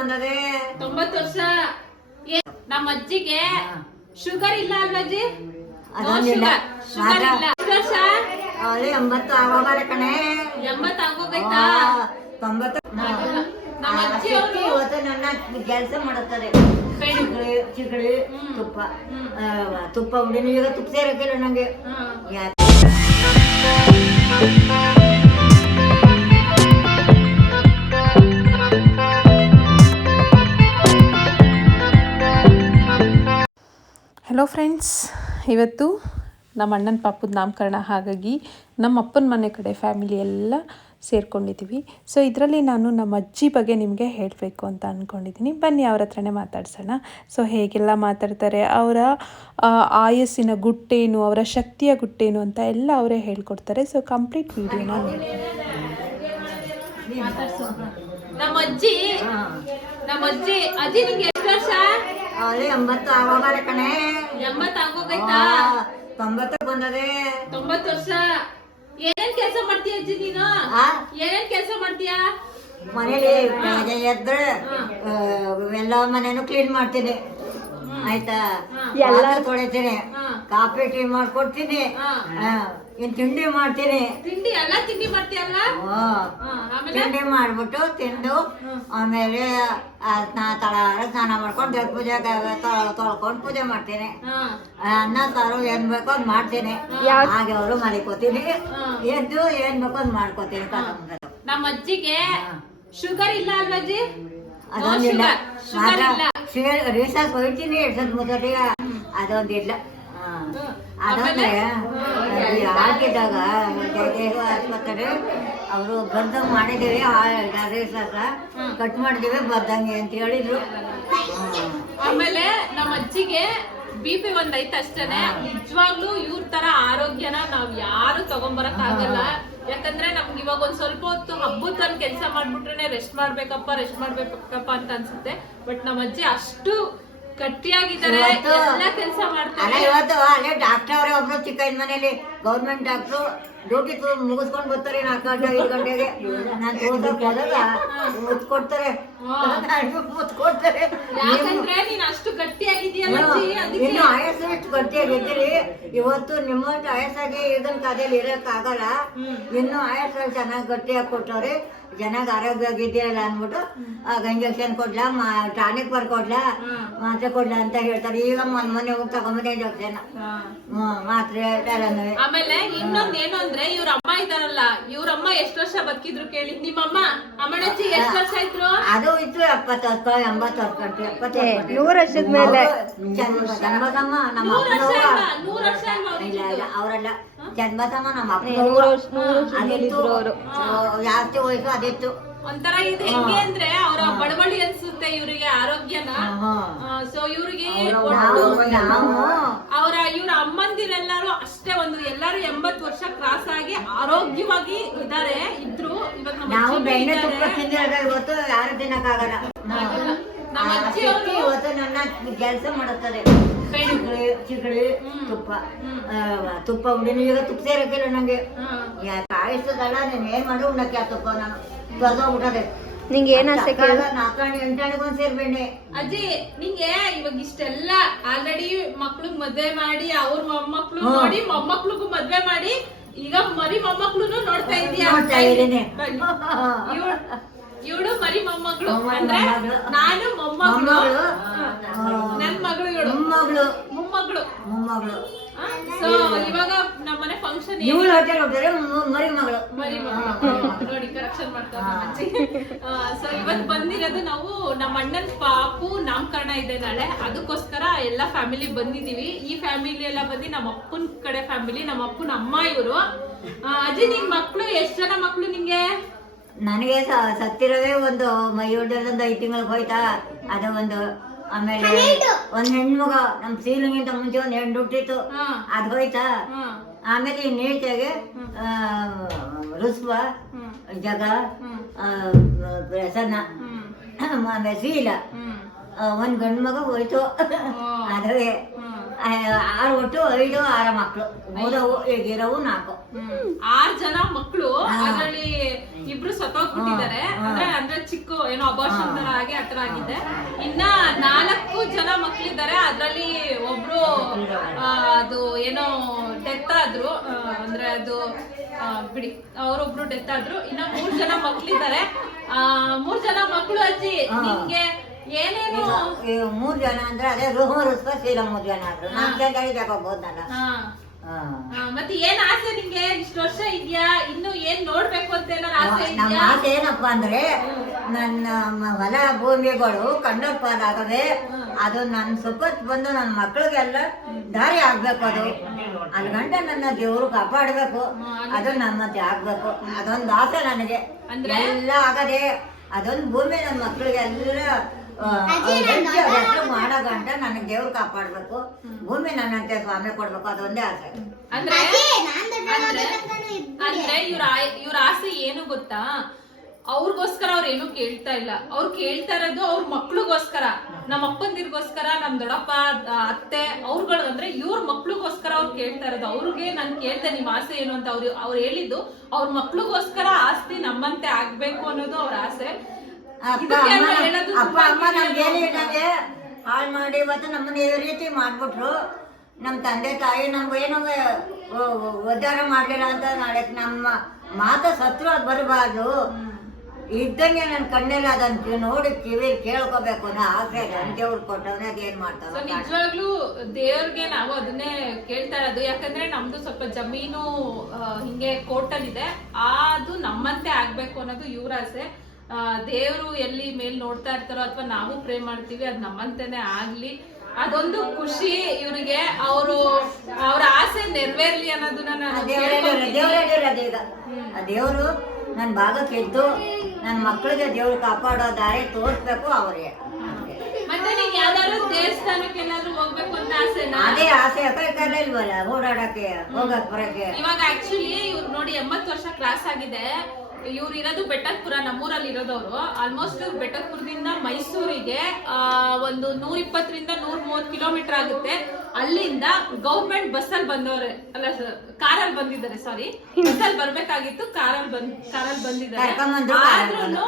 ಬಂದದೆ? ತೊಂಬತ್ತು ವರ್ಷ. ಏ- ನಮ್ಮ ಅಜ್ಜಿಗೆ ಶುಗರ್ ಇಲ್ಲ ಅಲ್ವಾ ಅಜ್ಜಿ? ಅದೊಂದಿಲ್ಲ. ಶುಗರ್ ಮಾತ್ರ- ಇಲ್ಲ. ಎಷ್ಟು ವರ್ಷ? ಅವಳು ಎಂಬತ್ತು ಕಣೆ. ಆಗೋಗೈತಾ? ಆ, ತೊಂಬತ್ತು ನಮ್ಮ ಆ, ಅಜ್ಜಿ ಇವತ್ತು ನನ್ನ ಕೆಲಸ ಮಾಡುತ್ತಾರೆ ಬೆಣ್ಣೆ. ಚಿಗಳಿ ಚಿಗಳಿ ಹ್ಮ್. ತುಪ್ಪ. ಹ್ಮ್. ಆ, ತುಪ್ಪ ಉಡಿನ ಈಗ ತುಪ್ಪ ಸೇರಕ್ಕಿಲ್ಲ ನಂಗೆ. ಹ್ಮ್. ಯಾ- ಹಲೋ ಫ್ರೆಂಡ್ಸ್ ಇವತ್ತು ನಮ್ಮ ಅಣ್ಣನ ಪಾಪದ ನಾಮಕರಣ ಹಾಗಾಗಿ ನಮ್ಮ ಅಪ್ಪನ ಮನೆ ಕಡೆ ಫ್ಯಾಮಿಲಿ ಎಲ್ಲ ಸೇರ್ಕೊಂಡಿದ್ದೀವಿ ಸೊ ಇದರಲ್ಲಿ ನಾನು ನಮ್ಮ ಅಜ್ಜಿ ಬಗ್ಗೆ ನಿಮಗೆ ಹೇಳಬೇಕು ಅಂತ ಅಂದ್ಕೊಂಡಿದ್ದೀನಿ ಬನ್ನಿ ಅವ್ರ ಹತ್ರನೇ ಮಾತಾಡ್ಸೋಣ. ಸೊ ಹೇಗೆಲ್ಲ ಮಾತಾಡ್ತಾರೆ, ಅವರ ಆಯಸ್ಸಿನ ಗುಟ್ಟೇನು, ಅವರ ಶಕ್ತಿಯ ಗುಟ್ಟೇನು ಅಂತ ಎಲ್ಲ ಅವರೇ ಹೇಳ್ಕೊಡ್ತಾರೆ. ಸೊ ಕಂಪ್ಲೀಟ್ ವಿಡಿಯೋನ ನಮ್ಮ ಅಜ್ಜಿ ನಮ್ಮ ಅಜ್ಜಿ ಅಜ್ಜಿ ನಿಮಗೆ ಎಷ್ಟು ವರ್ಷ? ಅವಳು ಎಂಬತ್ತು ಆಗೋಬಾರ ಕಣೆ. ಎಂಬತ್ತು ಆ, ಆಗೋಗೈತಾ ತೊಂಬತ್ತು ಬಂದದೆ. ತೊಂಬತ್ತು ವರ್ಷ. ಏನೇನ್ ಕೆಲಸ ಮಾಡ್ತೀಯ ಅಜ್ಜಿ ನೀನು? ಆ? ಏನೇನ್ ಕೆಲಸ ಮಾಡ್ತೀಯಾ? ಮನೇಲಿ ಬೆಳಗ್ಗೆ ಎದ್ರೆ ಎಲ್ಲ ಮನೇನು ಕ್ಲೀನ್ ಮಾಡ್ತೀನಿ. ಆಯ್ತಾ? ಎಲ್ಲ ತೊಳಿತೀನಿ. ಹಾ. ಕಾಫಿ ಟೀ ಮಾಡ್ಕೊಡ್ತೀನಿ. ಹಾ. ಇನ್ ತಿಂಡಿ ಮಾಡ್ತೀನಿ. ತಿಂಡಿ ಅಲ್ಲ ತಿಂಡಿ ಮಾಡ್ತೀಯಲ್ಲ? ಓ, ಹಾ, ಆಮೇಲೆ? ತಿಂಡಿ ಮಾಡ್ಬಿಟ್ಟು ತಿಂದು ಆಮೇಲೆ ತಳ ತಳಾರ ಸ್ನಾನ ಮಾಡ್ಕೊಂಡು ದೇವ್ರ ಪೂಜೆ ತೊಳ್ಕೊಂಡು ಪೂಜೆ ಮಾಡ್ತೀನಿ. ಹಾ. ಆ, ಅನ್ನ ಸಾರು ಏನ್ ಬೇಕೋ ಅದ್ ಮಾಡ್ತೀನಿ. ಹಾಗೆ ಅವರು ಮಲಿಕೋತೀನಿ ಎದ್ದು ಏನ್ ಬೇಕೋ ಅದ್ ಮಾಡ್ಕೋತೀನಿ. ನಮ್ಮ ಅಜ್ಜಿಗೆ ಶುಗರ್ ಇಲ್ಲ ಅಲ್ವಾ ಅಜ್ಜಿ? ಅದೊಂದಿಲ್ಲ ಶುಗರ್. ಇಲ್ಲ. ರೀಸರ್ಚ್ ಹೋಗ್ತೀನಿ ಎಡ್ಸದ್ ಮುದ್ದಟಿಗ ಅದೊಂದಿಲ್ಲ ಅದಂದ್ರೆ ಆಗಿದ್ದಾಗ ಜಯದೇವ ಆಸ್ಪತ್ರೆ ಅವರು ಬಂದಂಗ್ ಮಾಡಿದೀವಿ ಸಾಕ ಕಟ್ ಮಾಡಿದೀವಿ ಬದ್ದಂಗೆ ಅಂತ ಹೇಳಿದ್ರು. ಆಮೇಲೆ ನಮ್ಮ ಅಜ್ಜಿಗೆ ಬಿ ಪಿ ಒಂದ್ ಐತೆ ಅಷ್ಟೇನೆ ನಿಜವಾಗ್ಲೂ ಇವ್ರ ತರ ಆರೋಗ್ಯನ ನಾವ್ ಯಾರು ತಗೊಂಬರಕ್ ಆಗಲ್ಲ. ಯಾಕಂದ್ರೆ ನಮ್ಗೆ ಇವಾಗ ಒಂದ್ ಸ್ವಲ್ಪ ಹೊತ್ತು ಹಬ್ಬದ ತನ್ ಕೆಲಸ ಮಾಡ್ಬಿಟ್ರೆ ರೆಸ್ಟ್ ಮಾಡ್ಬೇಕಪ್ಪ ರೆಸ್ಟ್ ಮಾಡ್ಬೇಕಪ್ಪ ಅಂತ ಅನ್ಸುತ್ತೆ. ಬಟ್ ನಮ್ಮ ಅಜ್ಜಿ ಅಷ್ಟು ಗಟ್ಟಿಯಾಗಿದ್ದಾರೆ ಎಲ್ಲ ಕೆಲಸ ಅಲ್ಲ ಮಾಡ್ತಾರೆ ಇವತ್ತು ಅಲ್ಲೇ ಡಾಕ್ಟರ್ ಅವರೇ ಒಬ್ರು ಚಿಕ್ಕ ಮನೇಲಿ ಗೌರ್ಮೆಂಟ್ ಡಾಕ್ಟ್ರು ಡ್ಯೂಟಿ ಮುಗಿಸ್ಕೊಂಡು ಬರ್ತಾರೆ ನಾಲ್ಕು ಗಂಟೆ ಐದು ಗಂಟೆಗೆ. ನಾನು ತೋರ್ಸಕ್ ಹೋದಾಗ ಮುತ್ ಕೊಡ್ತಾರೆ ಮುತ್ ಕೊಡ್ತಾರೆ ಯಾಕಂದ್ರೆ ನೀನು ಅಷ್ಟು ಇನ್ನು ಆಯಸ್ಸು ಎಷ್ಟು ಗಟ್ಟಿಯಾಗಿದ್ದೀರಿ ಇವತ್ತು ನಿಮ್ಮಷ್ಟು ಆಯಸ್ಸಾಗಿ ಈಗಿನ ಕಾಲದಲ್ಲಿ ಇರಕ್ ಆಗಲ್ಲ. ಇನ್ನು ಆಯಸ್ಸು ಚೆನ್ನಾಗಿ ಗಟ್ಟಿಯಾಗಿ ಕೊಟ್ಟವ್ರೆ. ಚೆನ್ನಾಗಿ ಆರೋಗ್ಯವಾಗಿದ್ದೀರಲ್ಲ ಅಂದ್ಬಿಟ್ಟು ಆಗ ಇಂಜೆಕ್ಷನ್ ಕೊಡ್ಲಾ ಟಾನಿಕ್ ಬರ್ಕೊಡ್ಲಾ ಮಾತ್ರೆ ಕೊಡ್ಲಾ ಅಂತ ಹೇಳ್ತಾರೆ. ಈಗ ಮೊನ್ನೆ ಮನೆ ಹೋಗಿ ತಗೊಂಬಂದೆ ಇಂಜೆಕ್ಷನ್ ಮಾತ್ರೆ ಆಮೇಲೆ ಇನ್ನೊಂದ್ ಏನು ಅಂದ್ರೆ ಇವ್ರ ಇದಾರಲ್ಲ ಇವ್ರಮ್ಮ ಎಷ್ಟ್ ವರ್ಷ ಬದುಕಿದ್ರು ಕೇಳಿ. ನಿಮ್ಮಮ್ಮ ಅಮ್ಮಣ್ಣಿ ಎಷ್ಟ್ ವರ್ಷ ಇದ್ರು? ಅದು ಇತ್ತು ಎಪ್ಪತ್ತು ವರ್ಷ ಎಂಬತ್ತು ವರ್ಷ ಎಪ್ಪತ್ತು ನೂರು ವರ್ಷದ ಮೇಲೆ. ಜನ್ಮದಮ್ಮ ನಮ್ಮ ನೂರ್ ವರ್ಷ ಅಪ್ಪನವ್ವ ಅಲ್ಲ ನೂರ್ ವರ್ಷ ಅಲ್ವಾ ಅವ್ರು ಇಲ್ಲ ಇಲ್ಲ ಅವರೆಲ್ಲ. ಜನ್ಮದಮ್ಮ ನಮ್ಮ ನೂರು ವರ್ಷ ನೂರು ವರ್ಷದ ಅವರು. ಜಾಸ್ತಿ ವಯಸ್ಸು ಅದಿತ್ತು. ಒಂಥರ ಇದು ಹೆಂಗೆ ಅಂದ್ರೆ ಅವರ ಬಡವಳಿ ಅನ್ಸುತ್ತೆ ಇವರಿಗೆ ಆರೋಗ್ಯನ. ಸೊ ಇವ್ರಿಗೆ ಅವರ ಇವ್ರ ಅಮ್ಮಂದಿರೆಲ್ಲರೂ ಅಷ್ಟೇ ಒಂದು ಎಲ್ಲರೂ ಎಂಬತ್ ವರ್ಷ ಕ್ರಾಸ್ ಆಗಿ ಆರೋಗ್ಯವಾಗಿ ಇದ್ದಾರೆ. ಇದ್ರು ನಾವು ಅಜ್ಜಿ ಬೆಣ್ಣೆ ಇದ್ದಾರೆ. ತುಪ್ಪ ತಿಂದಿರೋದ ಇವತ್ತು ಯಾರು ತಿನ್ನಕ್ಕಾಗಲ್ಲ ಆಗಲ್ಲ. ನಮ್ಮ ಅಜ್ಜಿ ಇವತ್ತು ನನ್ನ ಕೆಲಸ ಮಾಡುತ್ತದೆ ತುಪ್ಪ. ತುಪ್ಪ. ಉಂಡಿನ ಈಗ ತುಪ್ಪ ಸೇರಕ್ಕಿಲ್ಲ ನಂಗೆ. ಕಾಯಿಸ್ತದಲ್ಲ ನೀನ್ ಏನ್ ಮಾಡಿ ಉಣ್ಣಕ್ಕೆ ಆ ತುಪ್ಪ ನಾನು ಬರ್ದೋಗ್ಬಿಟ್ಟದೆ ನಿಂಗೆ ಏನ್ ಆಸೆ ಕೇಳು. ನಾಲ್ಕಣಿ ಎಂಟಾಣಿಗೆ ಒಂದ್ ಸೇರ್ ಅಜ್ಜಿ ನಿಂಗೆ ಇವಾಗ ಇಷ್ಟೆಲ್ಲ ಆಲ್ರೆಡಿ ಮಕ್ಳಿಗ್ ಮದ್ವೆ ಮಾಡಿ ಅವ್ರ ಮೊಮ್ಮಕ್ಳು ನೋಡಿ ಮೊಮ್ಮಕ್ಳಿಗೂ ಮದ್ವೆ ಮಾಡಿ ಈಗ ಮರಿ ಮೊಮ್ಮಕ್ಳು ನೋಡ್ತಾ ಇದೀಯ ಇವಳು ಮರಿ ಮೊಮ್ಮಕ್ಳು ಅಂದ್ರೆ. ನಾನು ಮೊಮ್ಮಗಳು. ನನ್ ಮಗಳು ಇವಳು. ಮೊಮ್ಮಗಳು ಮೊಮ್ಮಗಳು ಮೊಮ್ಮಗಳು ಸೊ ಇವಾಗ ನಮ್ಮನೆ ಇವಳು ಹೋಟೆಲ್ ಹೋಗ್ತಾರೆ ಮರಿ ಮಗಳು. ಮರಿ ಮಗಳು. ನೋಡಿ ಕರೆಕ್ಷನ್ ಮಾಡ್ತಾರೆ ಸೊ ಇವತ್ತು ಬಂದಿರೋದು ನಾವು ನಮ್ಮ ಅಣ್ಣನ ಪಾಪು ನಾಮಕರಣ ಇದೆ ನಾಳೆ. ಅದಕ್ಕೋಸ್ಕರ ಎಲ್ಲ ಫ್ಯಾಮಿಲಿ ಬಂದಿದೀವಿ ಈ ಫ್ಯಾಮಿಲಿ ಎಲ್ಲ ಬಂದು ನಮ್ಮ ಅಪ್ಪನ ಕಡೆ ಫ್ಯಾಮಿಲಿ ನಮ್ಮ ಅಪ್ಪನ ಅಮ್ಮ ಇವರು. ಅಜಿ ನಿನ್ ಮಕ್ಳು ಎಷ್ಟ್ ಜನ ಮಕ್ಳು ನಿಂಗೆ? ನನಗೆ ಸತ್ತಿರವೇ ಸತ್ತಿರೋದೇ ಒಂದು ಏಳರಿಂದ ಐದು ತಿಂಗಳು ಹೋಯ್ತಾ? ಅದು ಒಂದು ಆಮೇಲೆ ಒಂದ್ ಹೆಣ್ಮಗ ನಮ್ ಸೀಲಿಂಗಿಂತ ಮುಂಚೆ ಒಂದ್ ಹೆಣ್ಣು ಹುಟ್ಟಿತ್ತು. ಅದ್ ಹೋಯ್ತಾ? ಆಮೇಲೆ ಈ ನೀಟಾಗೆ ರುಸ್ವ ಜಗ ವ್ಯಸನ ಆಮೇಲೆ ಶೀಲ. ಒಂದು ಗಂಡು ಮಗ ಹೋಯ್ತು. ಆರು ಒಟ್ಟು ಐದು ಆರ ಮಕ್ಕಳು ಓದವು ಈಗಿರವು ನಾಲ್ಕು. ಆರು ಜನ ಮಕ್ಕಳು ಅದರಲ್ಲಿ ಇಬ್ರು ಸತ್ತೋಗ್ಬಿಟ್ಟಿದ್ದಾರೆ. ಅಂದ್ರೆ ಅಂದ್ರೆ ಚಿಕ್ಕ ಏನೋ ಅಬಾರ್ಷನ್ ತರ ಆಗಿ ಆತರ ಆಗಿದೆ. ಇನ್ನ ನಾಲ್ಕು ಜನ ಮಕ್ಕಳಿದ್ದಾರೆ ಅದರಲ್ಲಿ ಒಬ್ರು ಅದು ಏನೋ ಡೆತ್ ಆದ್ರು ಅಂದ್ರೆ ಅದು ಬಿಡಿ ಅವರೊಬ್ರು ಡೆತ್ ಆದ್ರು ಇನ್ನ ಮೂರ್ ಜನ ಮಕ್ಳಿದ್ದಾರೆ ಆ ಮೂರ್ ಜನ ಮಕ್ಳು ಅಜ್ಜಿ. ನಿಮ್ಗೆ ಏನೇನು? ಈ ಮೂರ್ ಜನ ಅಂದ್ರೆ ಅದೇ ರೋಹನ್ ರುಸ್ಕ ಶೀಲ ಮೂರ್ ಜನ ಆದ್ರು. ನಾಲ್ಕು ಜನ ಗಾಡಿ ತಗೋಬಹುದು ನಾನು. ಹಾ. ಹಾ. ಆ, ಮತ್ತೆ ಏನ್ ಆಸೆ ನಿಮ್ಗೆ? ಇಷ್ಟು ವರ್ಷ ಇದ್ಯಾ? ಇನ್ನು ಏನ್ ನೋಡ್ಬೇಕು ಅಂತ ಏನಾರ ಆಸೆ ನಮ್ಮ ಇದ್ಯಾ? ಆಸೆ ಏನಪ್ಪಾ ಅಂದ್ರೆ ನನ್ನ ಮ- ಹೊಲ ಭೂಮಿಗಳು ಕಣ್ಣಪ್ಪ ಪಾಲಾಗವೆ ಅದು ನನ್ನ ಸುಪತ್ ಬಂದು ನನ್ನ ಮಕ್ಳಿಗೆಲ್ಲ ದಾರಿ ಆಗ್ಬೇಕು ಅದು. ಅದ್ ಗಂಟ ನನ್ನ ದೇವ್ರು ಕಾಪಾಡ್ಬೇಕು. ಅದು ನನ್ನ ಮತ್ತೆ ಆಗ್ಬೇಕು. ಅದೊಂದು ಆಸೆ ನನಗೆ. ಎಲ್ಲ ಆಗದೆ ಅದೊಂದು ಭೂಮಿ ನನ್ನ ಮಕ್ಳಿಗೆಲ್ಲ ಮಾಡೋ ಗಂಟ ನನಗೆ ದೇವ್ರು ಕಾಪಾಡ್ಬೇಕು. ಭೂಮಿ ನನ್ನಂತೆ ಸ್ವಾಮಿ ಕೊಡ್ಬೇಕು. ಅದೊಂದೇ ಆಸೆ. ಅಂದ್ರೆ? ಇವ್ರ ಇವ್ರ ಆಸೆ ಏನು ಗೊತ್ತಾ? ಅವ್ರಿಗೋಸ್ಕರ ಅವ್ರು ಏನು ಕೇಳ್ತಾ ಇಲ್ಲ. ಅವ್ರು ಕೇಳ್ತಾ ಇರೋದು ಅವ್ರ ಮಕ್ಳಿಗೋಸ್ಕರ. ನಮ್ಮ ಅಪ್ಪಂದಿರ್ಗೋಸ್ಕರ ನಮ್ ದೊಡ್ಡಪ್ಪ ಅತ್ತೆ ಅವ್ರುಗಳು ಅಂದ್ರೆ ಇವ್ರ ಮಕ್ಳಿಗೋಸ್ಕರ ಅವ್ರು ಕೇಳ್ತಾ ಇರೋದು. ಅವ್ರಿಗೆ ನಾನು ಕೇಳ್ತೆ ನಿಮ್ ಆಸೆ ಏನು ಅಂತ ಅವ್ರು ಅವ್ರು ಹೇಳಿದ್ದು ಅವ್ರ ಮಕ್ಳಿಗೋಸ್ಕರ ಆಸ್ತಿ ನಮ್ಮಂತೆ ಆಗ್ಬೇಕು ಅನ್ನೋದು ಅವ್ರ ಆಸೆ. ಅಪ್ಪ ಅಮ್ಮ ನಮ್ಗೆ ಹಾಳು ಮಾಡಿ ಇವತ್ತು ನಮ್ಮನ್ನ ಈ ರೀತಿ ಮಾಡ್ಬಿಟ್ರು. ನಮ್ಮ ತಂದೆ ತಾಯಿ ನಮ್ಗೆ ಏನೋ ಉದ್ಧಾರ ಮಾಡ್ಲಿಲ್ಲ ಅಂತ ನಾಳೆ ನಮ್ಮ ಮಾತು ಸತ್ರು ಅದು ಬರಬಾರ್ದು ಇದ್ದಂಗೆ ನನ್ನ ಕಣ್ಣಲ್ಲಿ ಅದನ್ನ ನೋಡಿ ಕಿವಿ ಕೇಳ್ಕೋಬೇಕು ಅನ್ನೋ ಆಸೆ ಇದೆ ದೇವ್ರು ಕೊಟ್ಟವನೇ ಅದೇನ್ ಸೊ ನಿಜವಾಗ್ಲೂ ದೇವ್ರಿಗೆ ನಾವು ಅದನ್ನೇ ಕೇಳ್ತಾ ಇರೋದು. ಯಾಕಂದ್ರೆ ನಮ್ದು ಸ್ವಲ್ಪ ಜಮೀನು ಆ, ಹಿಂಗೆ ಕೋರ್ಟಲ್ ಇದೆ ಅದು ನಮ್ಮಂತೆ ಆಗ್ಬೇಕು ಅನ್ನೋದು ಇವ್ರ ಆಸೆ. ದೇವರು ಎಲ್ಲಿ ಮೇಲ್ ನೋಡ್ತಾ ಇರ್ತಾರೋ ಅಥವಾ ನಾವು ಪ್ರೇ ಮಾಡ್ತೀವಿ ಅದು ನಮ್ಮಂತೆನೆ ಆಗ್ಲಿ. ಅದೊಂದು ಖುಷಿ ಇವ್ರಿಗೆ. ಅವರು ಅವ್ರ ಆಸೆ ನೆರವೇರ್ಲಿ ಅನ್ನೋದನ್ನ ನಾನು ಕೇಳ್ಕೊತೀನಿ. ದೇವರಲ್ಲಿರೋದು ಈಗ. ಆ ದೇವರು ನನ್ನ ಭಾಗಕ್ಕೆ ಎದ್ದು ನನ್ನ ಮಕ್ಕಳಿಗೆ ದೇವ್ರು ಕಾಪಾಡೋ ದಾರಿ ತೋರಿಸ್ಬೇಕು ಅವ್ರಿಗೆ. ಮತ್ತೆ ನೀನ್ ಯಾವ್ದಾದ್ರು ದೇವಸ್ಥಾನಕ್ಕೆ ಏನಾದ್ರು ಹೋಗ್ಬೇಕು ಅಂತ ಆಸೆನಾ? ಅದೇ ಆಸೆ ಕೈ ಇಲ್ವಲ್ಲ ಓಡಾಡಕ್ಕೆ ಹೋಗಕ್ ಬರಕ್ಕೆ? ಇವಾಗ ಆಕ್ಚುಲಿ ಇವ್ರು ನೋಡಿ ಎಂಬತ್ತು ವರ್ಷ ಕ್ರಾಸ್ ಆಗಿದೆ. ಇವ್ರು ಇರೋದು ಬೆಟ್ಟಕ್ಪುರ ನಮ್ಮೂರಲ್ಲಿ ಇರೋದವರು. ಆಲ್ಮೋಸ್ಟ್ ಇವ್ರು ಮೈಸೂರಿಗೆ ಆ, ಒಂದು ನೂರ ಇಪ್ಪತ್ತರಿಂದ ನೂರ ಮೂವತ್ತು ಕಿಲೋಮೀಟರ್ ಆಗುತ್ತೆ. ಅಲ್ಲಿಂದ ಗೌರ್ಮೆಂಟ್ ಬಸ್ಸಲ್ಲಿ ಬಂದವ್ರೆ ಅಲ್ಲ ಕಾರಲ್ಲಿ ಬಂದಿದ್ದಾರೆ ಸಾರಿ ಬಸ್ ಅಲ್ಲಿ ಬರ್ಬೇಕಾಗಿತ್ತು ಕಾರಲ್ಲಿ ಬಂದ್ ಕಾರಲ್ಲಿ ಬಂದಿದ್ದಾರೆ. ಆದ್ರೂ ಅಷ್ಟವರ್ ಆದ್ರೂನು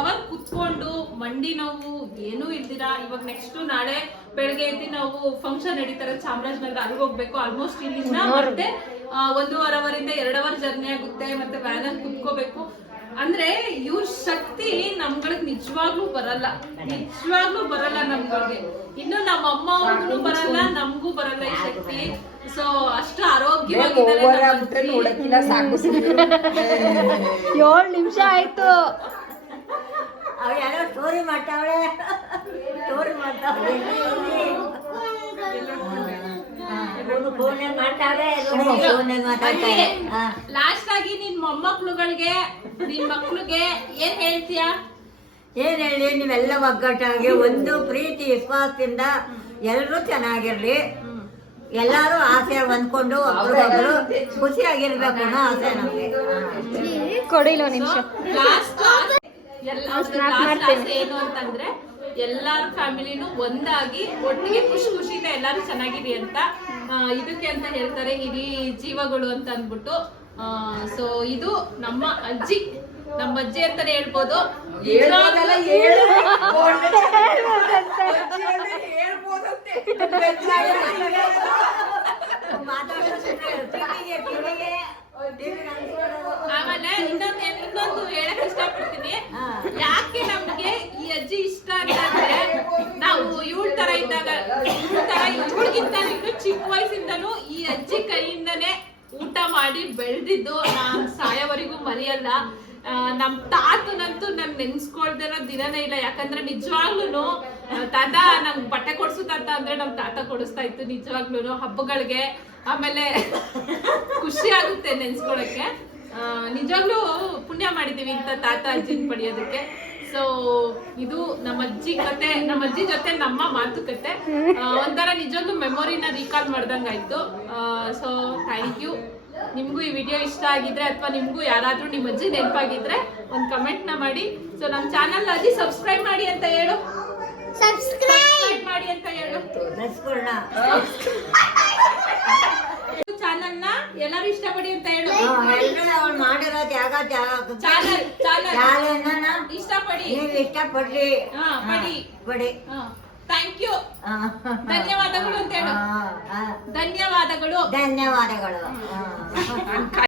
ಅವರ್ ಕುತ್ಕೊಂಡು ಮಂಡಿ ನೋವು ಏನೂ ಇದ್ದೀರಾ ಇವಾಗ ನೆಕ್ಸ್ಟ್ ನಾಳೆ ಬೆಳಗ್ಗೆ ಎದ್ದು ನಾವು ಫಂಕ್ಷನ್ ನಡೀತಾರೆ ಚಾಮರಾಜನಗರ ಅಲ್ಲಿ ಹೋಗ್ಬೇಕು ಆಲ್ಮೋಸ್ಟ್ ಇಲ್ಲಿಂದ ಮತ್ತೆ ಒಂದು ವಾರವರಿಂದ ಅವರಿಂದ ಎರಡು ಅವರ್ ಜರ್ನಿ ಆಗುತ್ತೆ ಮತ್ತೆ ವ್ಯಾನಲ್ಲಿ ಕುತ್ಕೋಬೇಕು. ಅಂದ್ರೆ ಇವ್ರ ಶಕ್ತಿ ನಮ್ಗಳಿಗೆ ನಿಜವಾಗ್ಲೂ ಬರಲ್ಲ. ನಿಜವಾಗ್ಲೂ ಬರಲ್ಲ ನಮ್ಗಳಿಗೆ. ಇನ್ನು ನಮ್ಮ ಅಮ್ಮ ಅವ್ರಿಗೂ ಬರಲ್ಲ ನಮಗೂ ಬರಲ್ಲ ಈ ಶಕ್ತಿ. ಸೊ ಅಷ್ಟು ಆರೋಗ್ಯವಾಗಿದ್ದಾರೆ ಅಜ್ಜಿ. ಏಳು ನಿಮಿಷ ಆಯ್ತು. ಅವ ಯಾರೋ ಸ್ಟೋರಿ ಮಾಡ್ತಾವಳೆ ಸ್ಟೋರಿ ಮಾಡ್ತಾವಳೆ ಲಾಸ್ಟ್ ಆಗಿ ನಿನ್ ಮೊಮ್ಮಕ್ಳುಗಳಿಗೆ ನಿನ್ ಮಕ್ಳಿಗೆ ಏನ್ ಹೇಳ್ತೀಯಾ? ಏನ್ ಹೇಳಿ ನೀವೆಲ್ಲ ಒಗ್ಗಟ್ಟಾಗಿ ಒಂದು ಪ್ರೀತಿ ವಿಶ್ವಾಸದಿಂದ ಎಲ್ಲರೂ ಚೆನ್ನಾಗಿರ್ಲಿ. ಎಲ್ಲಾರು ಆಸೆ ಹೊಂದ್ಕೊಂಡು ಒಬ್ರಿಗೊಬ್ರು ಖುಷಿಯಾಗಿರ್ಬೇಕು ಅನ್ನೋ ಆಸೆ ನಮ್ಗೆ. ಕೊಡಿಲ್ಲ ನಿಮಿಷ. ಏನು ಅಂತಂದ್ರೆ ಎಲ್ಲಾರ ಫ್ಯಾಮಿಲಿನು ಒಂದಾಗಿ ಒಟ್ಟಿಗೆ ಖುಷಿ ಖುಷಿಯಿಂದ ಎಲ್ಲಾರು ಚೆನ್ನಾಗಿರಿ ಅಂತ ಇದಕ್ಕೆ ಅಂತ ಹೇಳ್ತಾರೆ ಇಡೀ ಜೀವಗಳು ಅಂತ ಅಂದ್ಬಿಟ್ಟು. ಸೊ ಇದು ನಮ್ಮ ಅಜ್ಜಿ ನಮ್ಮ ಅಜ್ಜಿ ಅಂತಾನೆ ಹೇಳ್ಬೋದು. ಆಮೇಲೆ ಇನ್ನೊಂದು ಇನ್ನೊಂದು ಹೇಳಕ್ ಇಷ್ಟಪಡ್ತೀನಿ. ಯಾಕೆ ಅಜ್ಜಿ ಇಷ್ಟ ಅಂತಂದ್ರೆ ನಾವು ಇವಳ ತರ ಇದ್ದಾಗ, ಇವಳ ತರ ಇವಳಿಗಿಂತ ಇನ್ನು ಚಿಕ್ಕ ವಯಸ್ಸಿಂದನೂ ಈ ಅಜ್ಜಿ ಕೈಯಿಂದನೇ ಊಟ ಮಾಡಿ ಬೆಳೆದಿದ್ದು ನಾನು ಸಾಯೋವರೆಗೂ ಮರೆಯಲ್ಲ. ನಮ್ ತಾತನಂತೂ ನನ್ ನೆನ್ಸ್ಕೊಳ್ದಿರೋ ದಿನನೇ ಇಲ್ಲ. ಯಾಕಂದ್ರೆ ನಿಜವಾಗ್ಲೂ ತಾತ ನಂಗ್ ಬಟ್ಟೆ ಕೊಡ್ಸು ತಾತ ಅಂದ್ರೆ ನಮ್ ತಾತ ಕೊಡಿಸ್ತಾ ಇತ್ತು ನಿಜವಾಗ್ಲೂ ಹಬ್ಬಗಳಿಗೆ. ಆಮೇಲೆ ಖುಷಿ ಆಗುತ್ತೆ ನೆನ್ಸ್ಕೊಳಕ್ಕೆ. ನಿಜವಾಗ್ಲೂ ಪುಣ್ಯ ಮಾಡಿದೀವಿ ಇಂಥ ತಾತ ಅಜ್ಜಿನ ಪಡೆಯೋದಕ್ಕೆ. ಸೊ ಇದು ನಮ್ಮ ಅಜ್ಜಿ ಕತೆ ನಮ್ಮ ಅಜ್ಜಿ ಜೊತೆ ನಮ್ಮ ಮಾತುಕತೆ. ಒಂಥರ ನಿಜೊಂದು ಮೆಮೊರಿನ ರೀಕಾಲ್ ಮಾಡ್ದಂಗಾಯ್ತು. ಸೊ ಥ್ಯಾಂಕ್ ಯು ನಿಮಗೂ ಈ ವಿಡಿಯೋ ಇಷ್ಟ ಆಗಿದ್ರೆ ಅಥವಾ ನಿಮಗೂ ಯಾರಾದರೂ ನಿಮ್ಮ ಅಜ್ಜಿ ನೆನಪಾಗಿದ್ರೆ ಒಂದು ಕಮೆಂಟ್ನ ಮಾಡಿ. ಸೊ ನಮ್ಮ ಚಾನಲ್ ಅಜ್ಜಿ ಸಬ್ಸ್ಕ್ರೈಬ್ ಮಾಡಿ ಅಂತ ಹೇಳು. ಸಬ್ಸ್ಕ್ರೈಬ್ ಮಾಡಿ ಅಂತ ಹೇಳು. ಎಲ್ಲರೂ ಇಷ್ಟಪಡಿ ಅಂತ ಹೇಳು. ಎಲ್ಲರೂ ಅವಳು ಮಾಡಿರೋ ತ್ಯಾಗ ತ್ಯಾಗ ಚಾನಲ್ ಚಾನಲ್. ಇಷ್ಟಪಡಿ. ನೀವು ಇಷ್ಟಪಡ್ರಿ. ಹಾ, ಪಡಿ. ಪಡಿ ಥ್ಯಾಂಕ್ ಯು. ಧನ್ಯವಾದಗಳು ಅಂತ ಹೇಳು. ಧನ್ಯವಾದಗಳು. ಧನ್ಯವಾದಗಳು. ಹಾ.